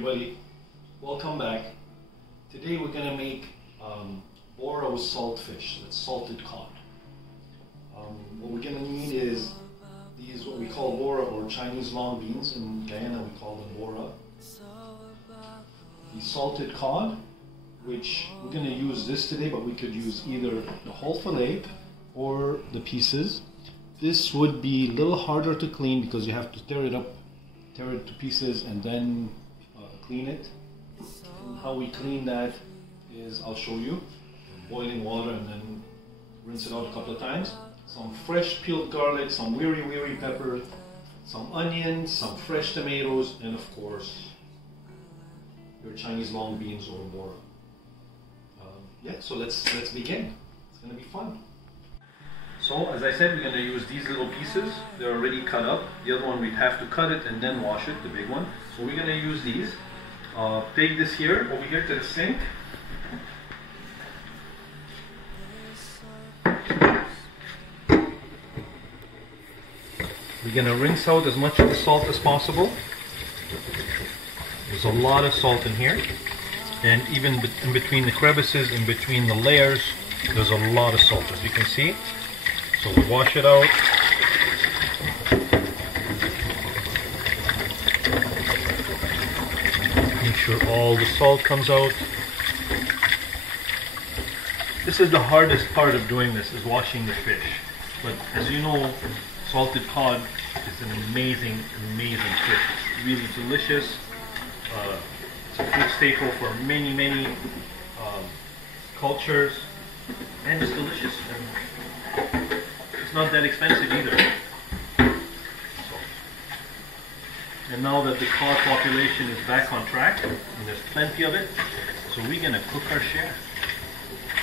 everybody, welcome back. Today we're going to make Bora with salt fish, that's salted cod. What we're going to need is these, what we call Bora or Chinese long beans. In Guyana we call them Bora. The salted cod, which we're going to use this today, but we could use either the whole fillet or the pieces. This would be a little harder to clean because you have to tear it to pieces and then clean it. And how we clean that is, I'll show you. Boiling water and then rinse it out a couple of times. Some fresh peeled garlic, some wiri pepper, some onions, some fresh tomatoes, and of course your Chinese long beans or Bora. Yeah, so let's begin. It's going to be fun. So as I said, we're going to use these little pieces. They're already cut up. The other one we'd have to cut it and then wash it, the big one. So we're going to use these. Take this here, over here to the sink. We're going to rinse out as much of the salt as possible. There's a lot of salt in here. And even in between the crevices, in between the layers, there's a lot of salt, as you can see. So we wash it out. Make sure all the salt comes out. This is the hardest part of doing this, is washing the fish. But as you know, salted cod is an amazing fish. It's really delicious. It's a food staple for many cultures, and it's delicious. And it's not that expensive either. And now that the cod population is back on track, and there's plenty of it, so we're going to cook our share,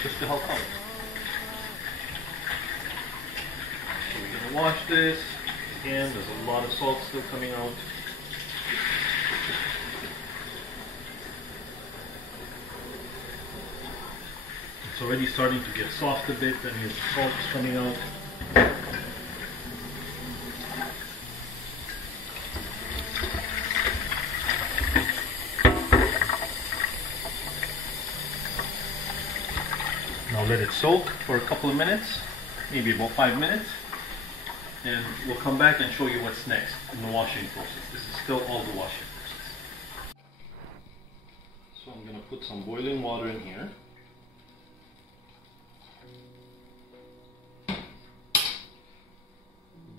just to help out. So we're going to wash this. Again, there's a lot of salt still coming out. It's already starting to get soft a bit, and the salt is coming out. Now let it soak for a couple of minutes, maybe about 5 minutes, and we'll come back and show you what's next in the washing process. This is still all the washing process. So I'm going to put some boiling water in here.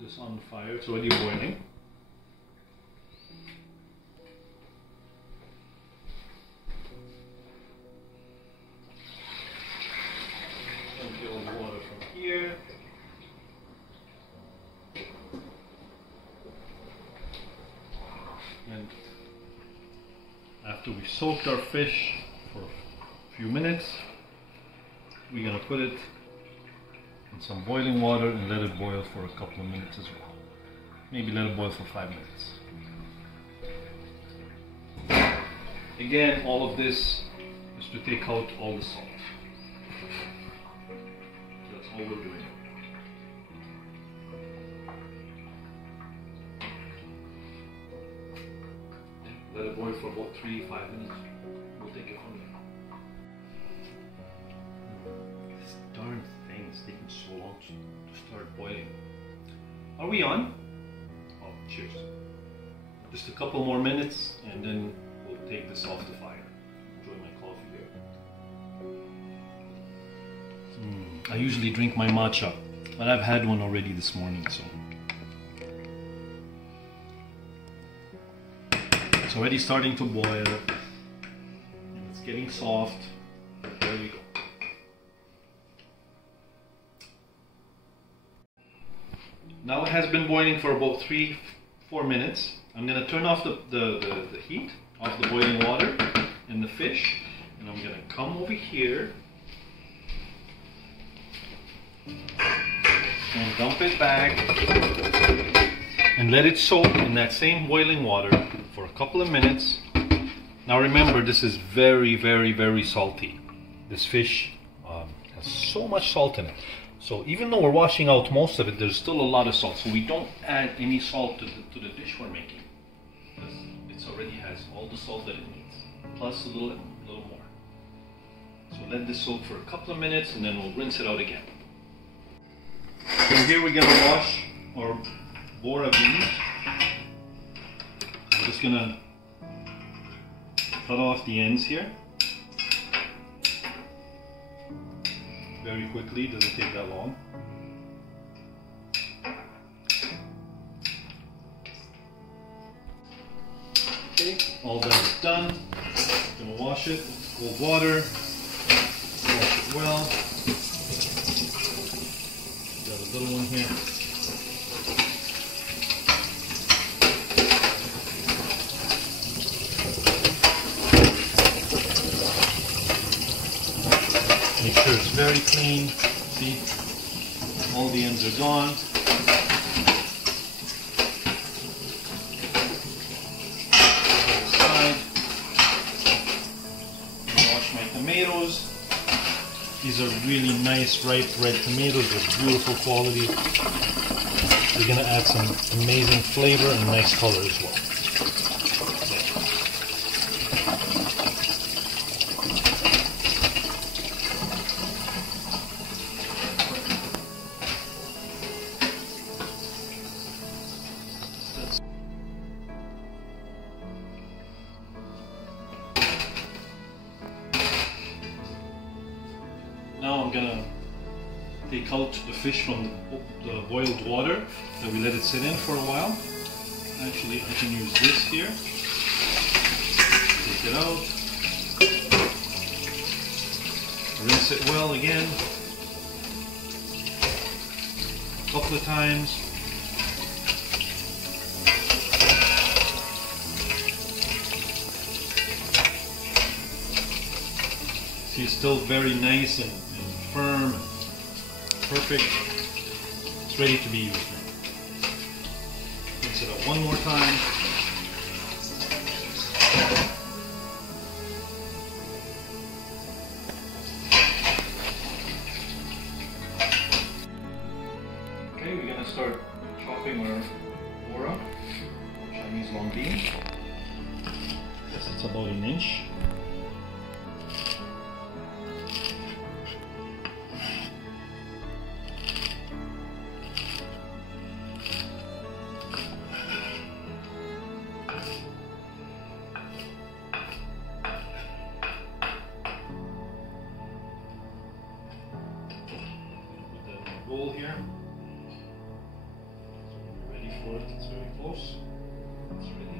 This on the fire, it's already boiling. Empty all the water from here. And after we soaked our fish for a few minutes, we're going to put it in some boiling water and let it boil for a couple of minutes as well. Maybe let it boil for 5 minutes. Again, all of this is to take out all the salt. So that's all we're doing. Let it boil for about 3-5 minutes. We'll take it from there. This darn thing is taking so long to start boiling. Are we on? Oh, cheers. Just a couple more minutes and then we'll take this off the fire. Enjoy my coffee here. I usually drink my matcha, but I've had one already this morning, so. It's already starting to boil and it's getting soft. There we go. Now it has been boiling for about 3-4 minutes. I'm going to turn off the heat off the boiling water and the fish, and I'm going to come over here and dump it back and let it soak in that same boiling water for a couple of minutes. Now remember, this is very salty. This fish has so much salt in it. So even though we're washing out most of it, there's still a lot of salt. So we don't add any salt to the dish we're making. It's it already has all the salt that it needs, plus a little more. So let this soak for a couple of minutes and then we'll rinse it out again. So here we're gonna wash our Bora beans. I'm just gonna cut off the ends here. Very quickly, doesn't take that long. Okay, all that is done. I'm gonna wash it with cold water. Wash it well. Got a little one here. Make sure it's very clean. See, all the ends are gone. Side. Wash my tomatoes. These are really nice, ripe red tomatoes with beautiful quality. They're going to add some amazing flavor and nice color as well. Now I'm gonna take out the fish from the boiled water that we let it sit in for a while. Actually, I can use this here. Take it out. Rinse it well again. A couple of times. See, it's still very nice and firm, perfect. It's ready to be used now. Rinse it out one more time. Okay, we're gonna start chopping our Bora, Chinese long bean. Guess it's about an inch. Bowl here. So we're ready for it. It's very close. It's ready.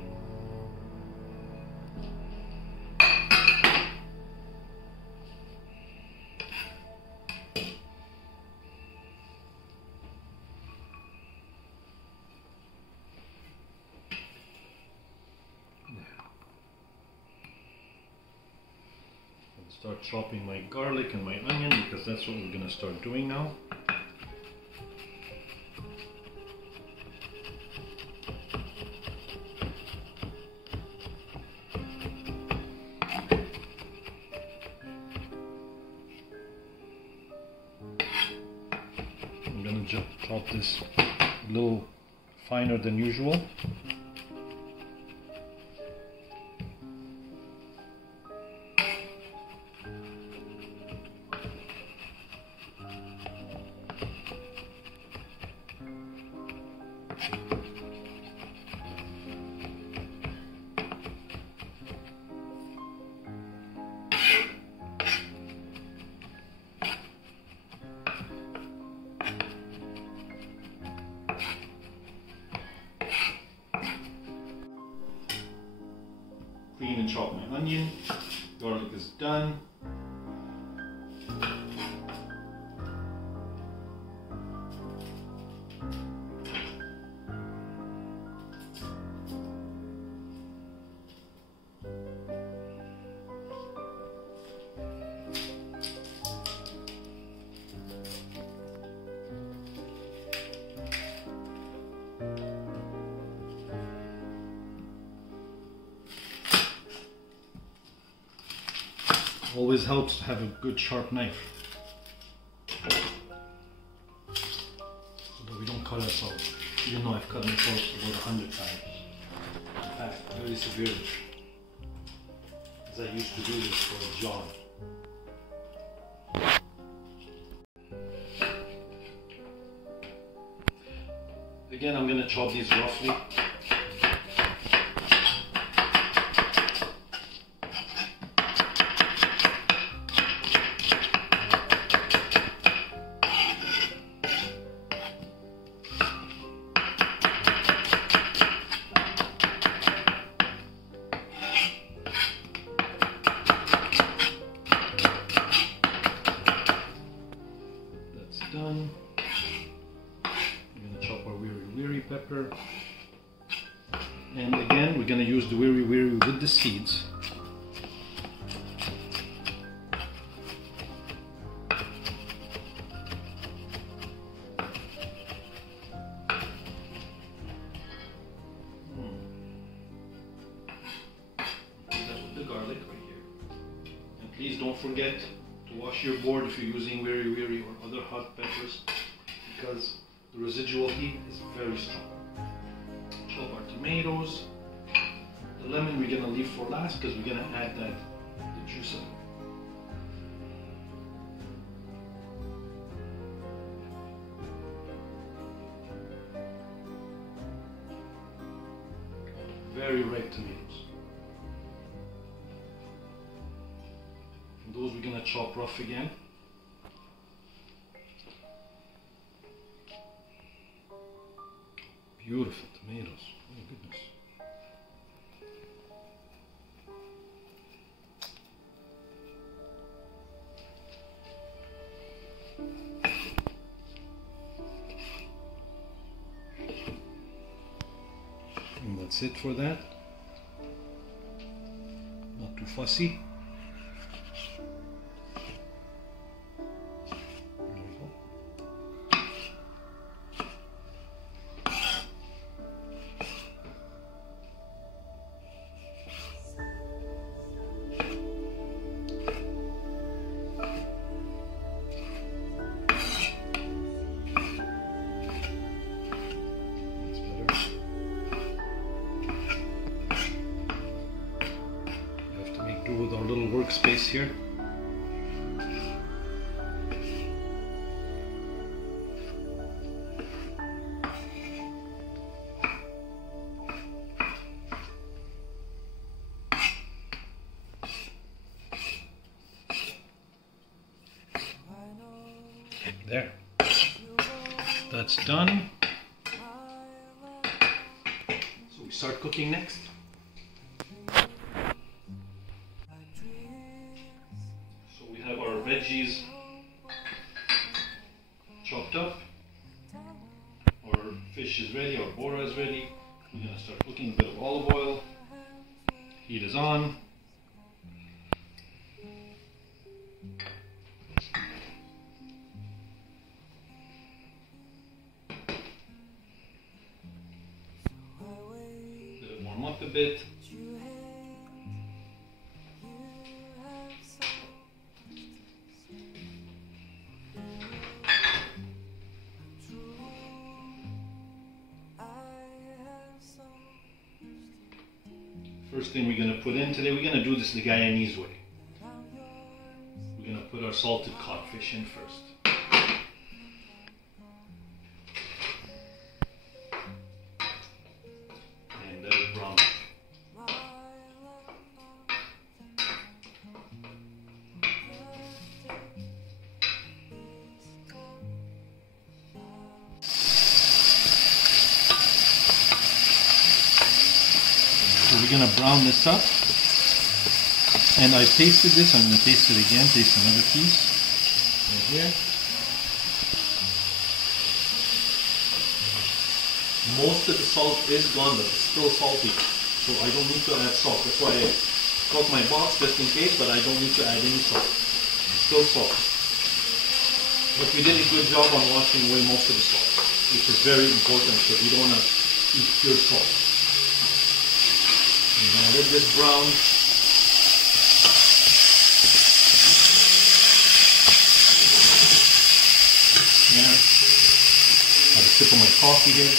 I'll start chopping my garlic and my onion because that's what we're going to start doing now. I'm going to chop this a little finer than usual. Clean and chop my onion. Garlic is done. Always helps to have a good sharp knife so that we don't cut ourselves, even though I've cut myself about 100 times. In fact, very severely, as I used to do this for John. Again, I'm going to chop these roughly. Done. We're going to chop our wiri pepper, and again we're going to use the wiri with the seeds. Put that with the garlic right here, and please don't forget to wash your board if you're using wiri or other hot peppers, because the residual heat is very strong. Chop our tomatoes. The lemon we're going to leave for last because we're going to add the juice of it. Very ripe tomatoes. Those we're going to chop rough again. Beautiful tomatoes, oh my goodness. And that's it for that. Not too fussy. With our little workspace here. There. That's done. So we start cooking next. Veggies chopped up, our fish is ready, our Bora is ready. We're going to start cooking. A bit of olive oil, heat is on. Let it warm up a bit. First thing we're going to put in today, we're going to do this the Guyanese way. We're going to put our salted codfish in first. And let it brown. So we're going to brown this up, and I tasted this. I'm going to taste it again, taste another piece right here. Most of the salt is gone, but it's still salty, so I don't need to add salt. That's why I cut my box just in case, but I don't need to add any salt. It's still salt. But we did a good job on washing away most of the salt, which is very important because we don't want to eat pure salt. Now let this brown. Yeah. Have a sip of my coffee here.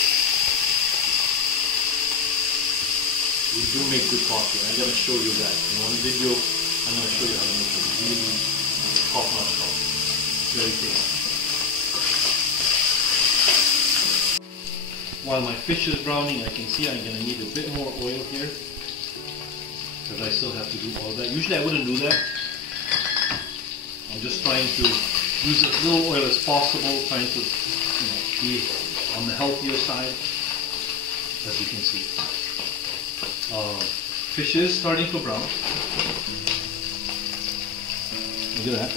we do make good coffee. I'm going to show you that. In one video, I'm going to show you how to make a really top-notch coffee. Very tasty. While my fish is browning, I can see I'm going to need a bit more oil here because I still have to do all that. Usually I wouldn't do that. I'm just trying to use as little oil as possible, trying to be on the healthier side, as you can see. Fish is starting to brown. Look at that.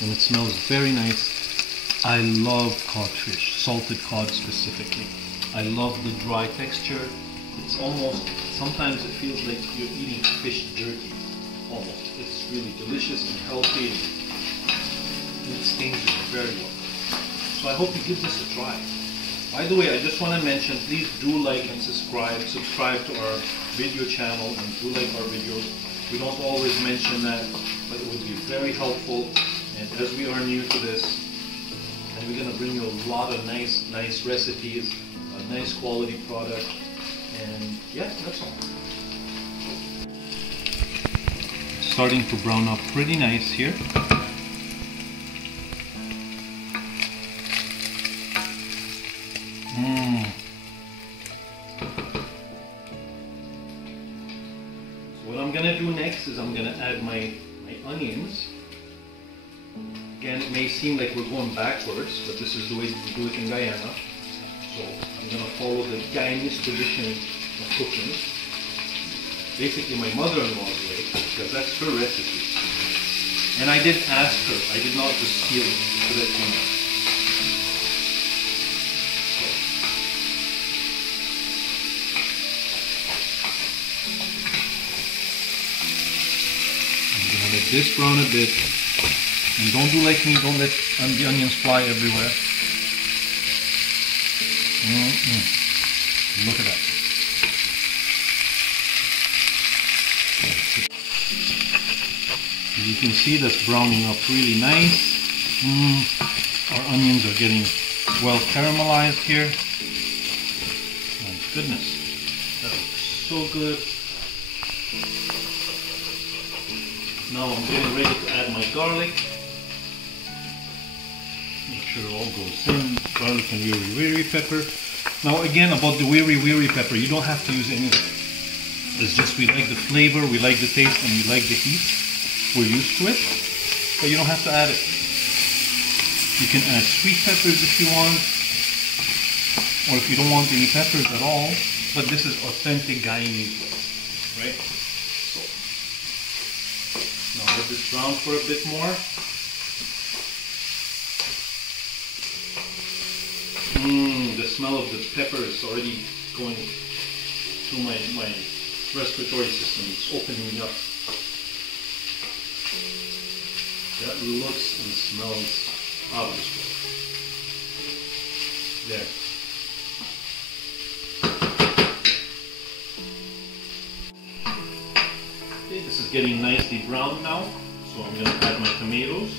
And it smells very nice. I love codfish, salted cod specifically. I love the dry texture. It's almost, sometimes it feels like you're eating fish jerky, almost. It's really delicious and healthy, and it stains you very well. So I hope you give this a try. By the way, I just want to mention, please do like and subscribe. Subscribe to our video channel and do like our videos. We don't always mention that, but it would be very helpful. And as we are new to this, and we're going to bring you a lot of nice recipes, a nice quality product, and yeah, that's all. It's starting to brown up pretty nice here. So what I'm going to do next is I'm going to add my onions. Again, it may seem like we're going backwards, but this is the way we do it in Guyana. So I'm going to follow the Guyanese tradition of cooking. Basically my mother-in-law's way, because that's her recipe. And I did ask her, I did not just steal it, put it in. I'm going to let this brown a bit. And don't do like me, don't let the onions fly everywhere. Look at that. You can see that's browning up really nice. Our onions are getting well caramelized here. My goodness, that looks so good. Now I'm getting ready to add my garlic. Make sure it all goes in. Garlic and wiri pepper. Now again, about the wiri pepper, you don't have to use any of it. It's just we like the flavor, we like the taste, and we like the heat. We're used to it, but you don't have to add it. You can add sweet peppers if you want, or if you don't want any peppers at all, but this is authentic Guyanese way, right? So, now let this brown for a bit more. The smell of the pepper is already going through my respiratory system. It's opening up. That looks and smells out of this world. There. Okay, this is getting nicely browned now, so I'm going to add my tomatoes.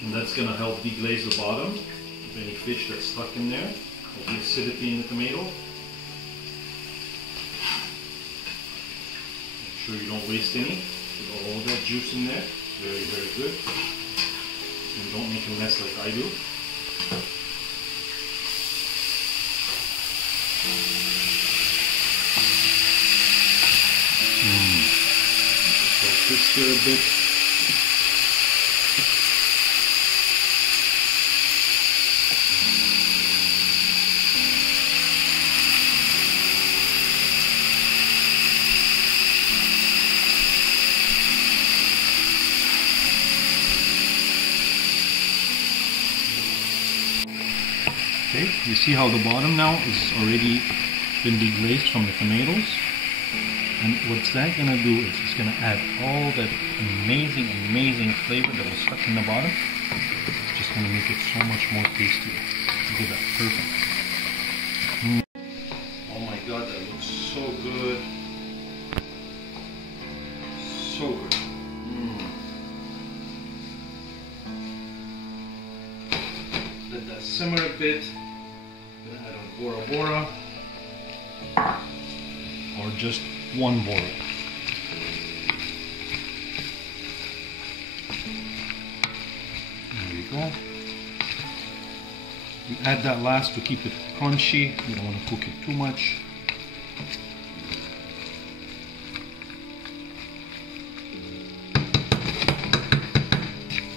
And that's going to help deglaze the bottom of any fish that's stuck in there, of the acidity in the tomato. Make sure you don't waste any. Put all that juice in there. Very, very good. And don't make a mess like I do. Salt this here a bit. Okay, you see how the bottom now is already been deglazed from the tomatoes, and what's that going to do is it's going to add all that amazing flavor that was stuck in the bottom. It's just going to make it so much more tastier. Look at that, perfect. Oh my god, that looks so good. So good. The that simmer a bit. I'm gonna add a Bora or just one Bora. There you go. You add that last to keep it crunchy. You don't want to cook it too much.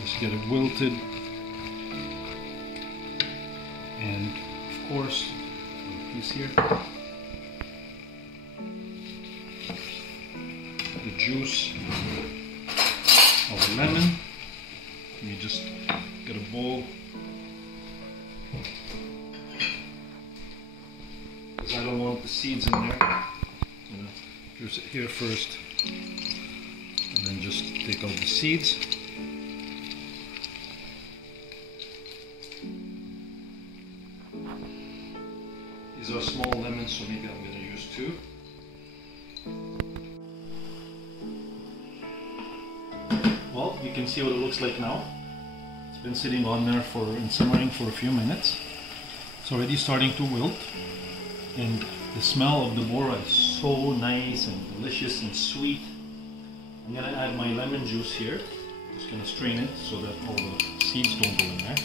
Just get it wilted. And of course, a piece here. The juice of a lemon. You just get a bowl. Because I don't want the seeds in there. Here's it here first. And then just take out the seeds. These are small lemons, so maybe I'm going to use 2. Well, you can see what it looks like now. It's been sitting on there and simmering for a few minutes. It's already starting to wilt, and the smell of the Bora is so nice and delicious and sweet. I'm going to add my lemon juice here. Just going to strain it so that all the seeds don't go in there.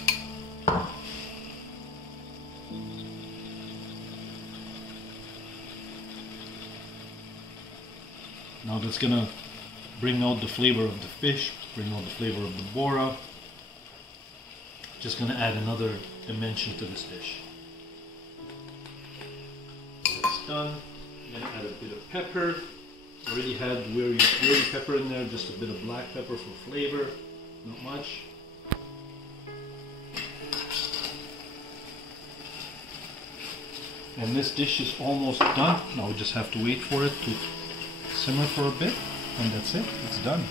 Now that's going to bring out the flavor of the fish, bring out the flavor of the Bora. Just going to add another dimension to this dish. That's done. I'm going to add a bit of pepper. Already had wary pepper in there, just a bit of black pepper for flavor, not much. And this dish is almost done. Now we just have to wait for it to simmer for a bit, and that's it, it's done.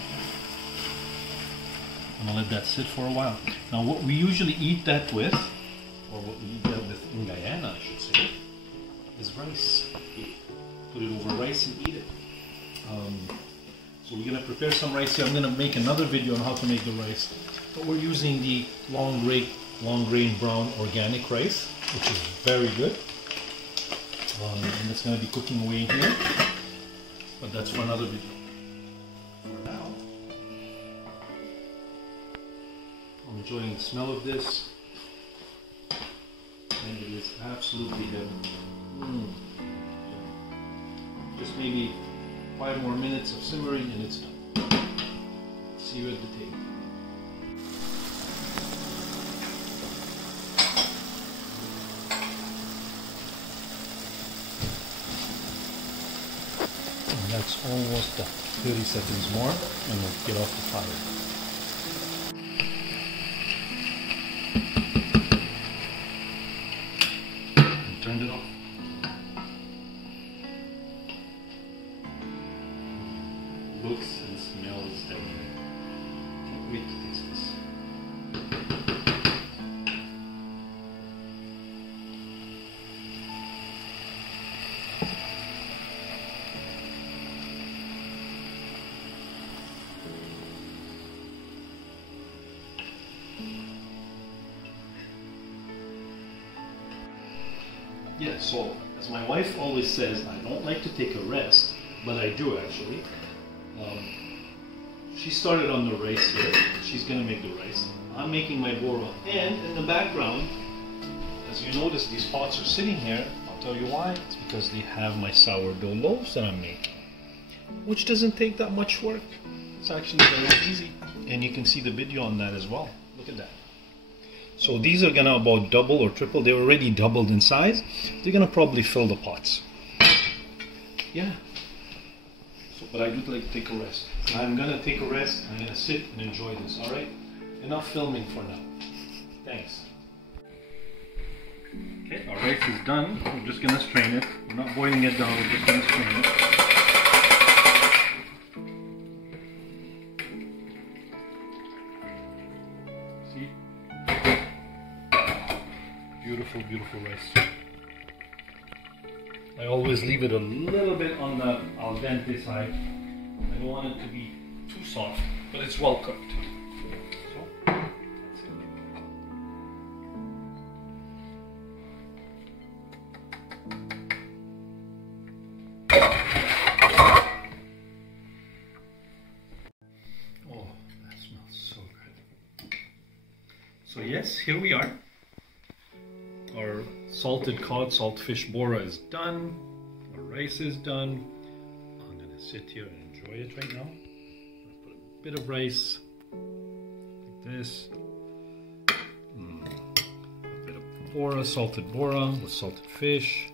I'm gonna let that sit for a while. Now what we usually eat that with, or what we eat that with in Guyana I should say, is rice. Put it over rice and eat it. So we're gonna prepare some rice here. I'm gonna make another video on how to make the rice, but we're using the long grain brown organic rice, which is very good. And it's gonna be cooking away here. But that's for another video. For now, I'm enjoying the smell of this, and it is absolutely heaven. Just maybe 5 more minutes of simmering and it's done. See you at the table. That's almost done. 30 seconds more and we'll get off the fire. And turned it off. Looks and smells delicate. Can't wait to taste this. Yeah, so as my wife always says, I don't like to take a rest, but I do actually. She started on the rice here. She's gonna make the rice. I'm making my Bora, and in the background, as you notice, these pots are sitting here. I'll tell you why. It's because they have my sourdough loaves that I'm making, which doesn't take that much work. It's actually very easy, and you can see the video on that as well. Look at that. So these are gonna about double or triple. They're already doubled in size. They're gonna probably fill the pots. Yeah. So, but I do like to take a rest. I'm gonna take a rest. I'm gonna sit and enjoy this. All right. Enough filming for now. Thanks. Okay, our rice is done. We're just gonna strain it. We're not boiling it down. We're just gonna strain it. See? Beautiful, beautiful rice. I always leave it a little bit on the al dente side. I don't want it to be too soft, but it's well cooked. So, that's it. Oh, that smells so good. So yes, here we are. Our salted cod, salt fish bora is done. Our rice is done. I'm gonna sit here and enjoy it right now. Put a bit of rice like this. A bit of bora, salted bora with salted fish.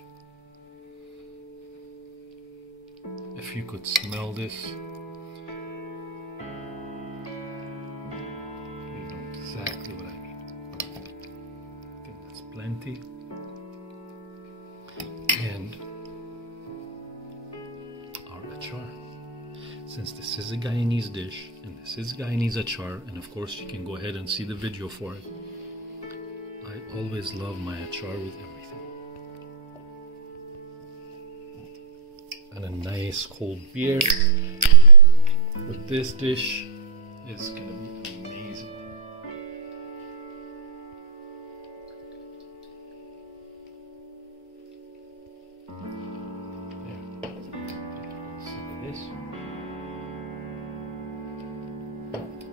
If you could smell this, you know exactly what I mean. I think that's plenty. And our achar. Since this is a Guyanese dish, and this is Guyanese achar, and of course you can go ahead and see the video for it. I always love my achar with everything. And a nice cold beer with this dish is gonna be amazing. There. Sip of this.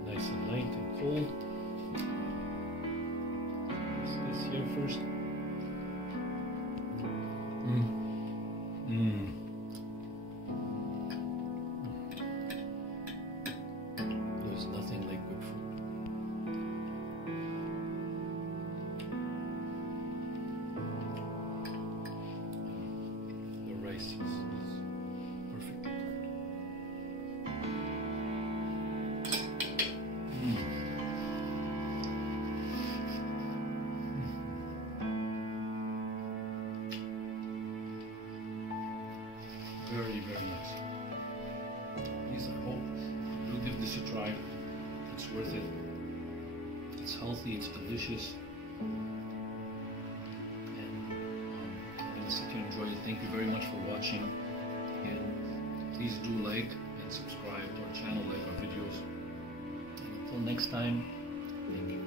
Nice and light and cold. This here first. There's nothing like good food. The rice is perfectly cooked. Very, very nice. Please, I hope you'll give this a try. It's worth it. It's healthy, it's delicious. And I'm going to sit here and enjoy it. Thank you very much for watching. And please do like and subscribe to our channel, like our videos. And until next time, thank you.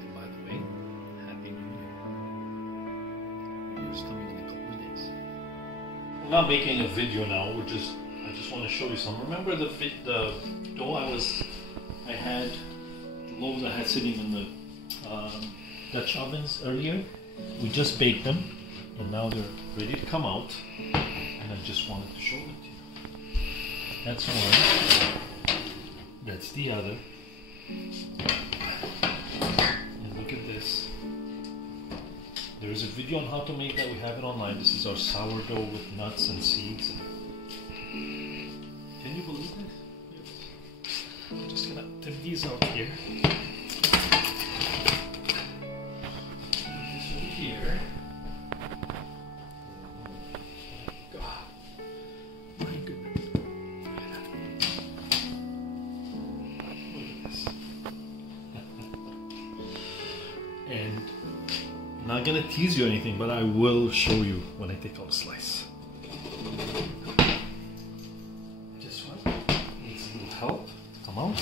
And by the way, Happy New Year. New Year's coming in a couple of days. We're not making a video now. I just want to show you some. Remember the dough I had, the loaves I had sitting in the Dutch ovens earlier? We just baked them, and now they're ready to come out. And I just wanted to show them to you. That's one. That's the other. And look at this. There is a video on how to make that. We have it online. This is our sourdough with nuts and seeds. Can you believe this? Yes. I'm just gonna tip these out here. This over here. God. My goodness. Look at this. And I'm not gonna tease you or anything, but I will show you when I take out a slice. This one needs a little help to come out.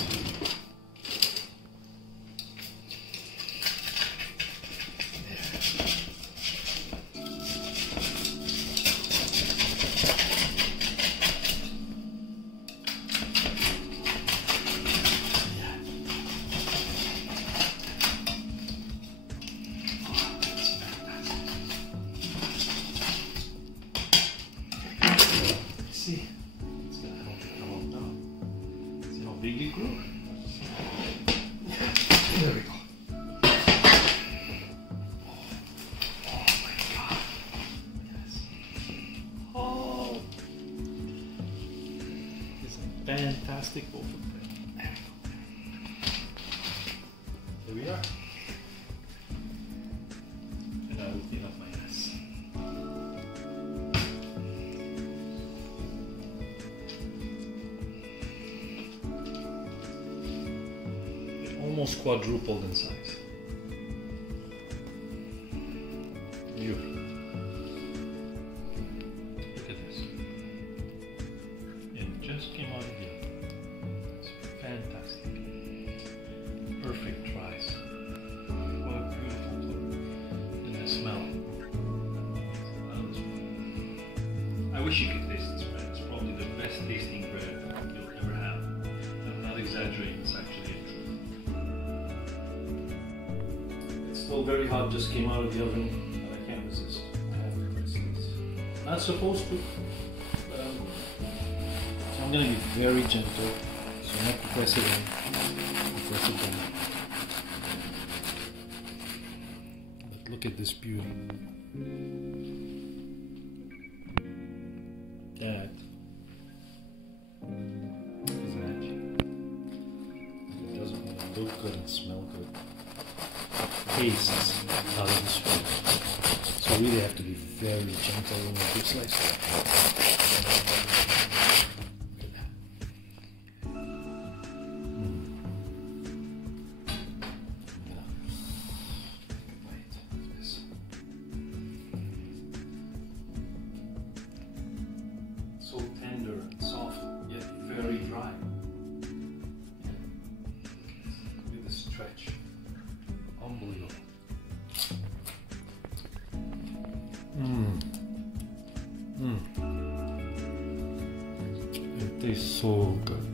See, it's gonna help it come out now. See how big it grew? There we go. Oh my God. Yes. Oh. It's a fantastic loaf of bread. There we go. Here we are. And I will clean up my ass. Almost quadrupled in size. Beautiful. Look at this. It just came out of the oven. It's fantastic. Perfect rice. What a beautiful look. And the smell. I wish you could taste this bread. best tasting bread you'll ever have. I'm not exaggerating, it's actually true. It's still very hot, just came out of the oven, but I can't resist. I have to press this. Not supposed to. So I'm going to be very gentle, so I have to press it in. Press it down. But look at this beauty. That is magic. It doesn't only look good and smell good. Tastes out of this world. So you really have to be very gentle when you do slice it. So tender and soft, yet very dry. Look at the stretch. Unbelievable. It tastes so good.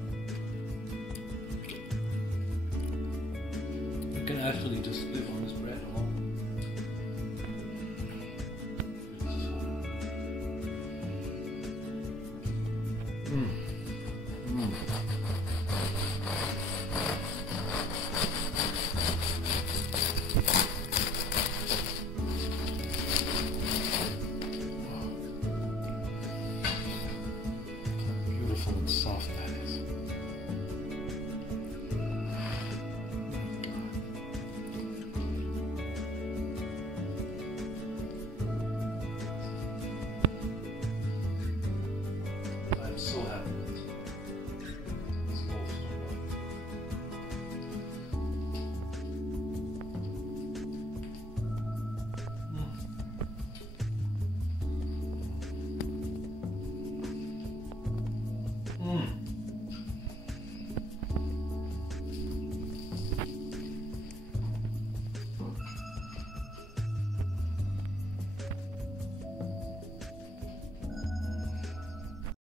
You can actually just live on this bread alone. Beautiful and soft.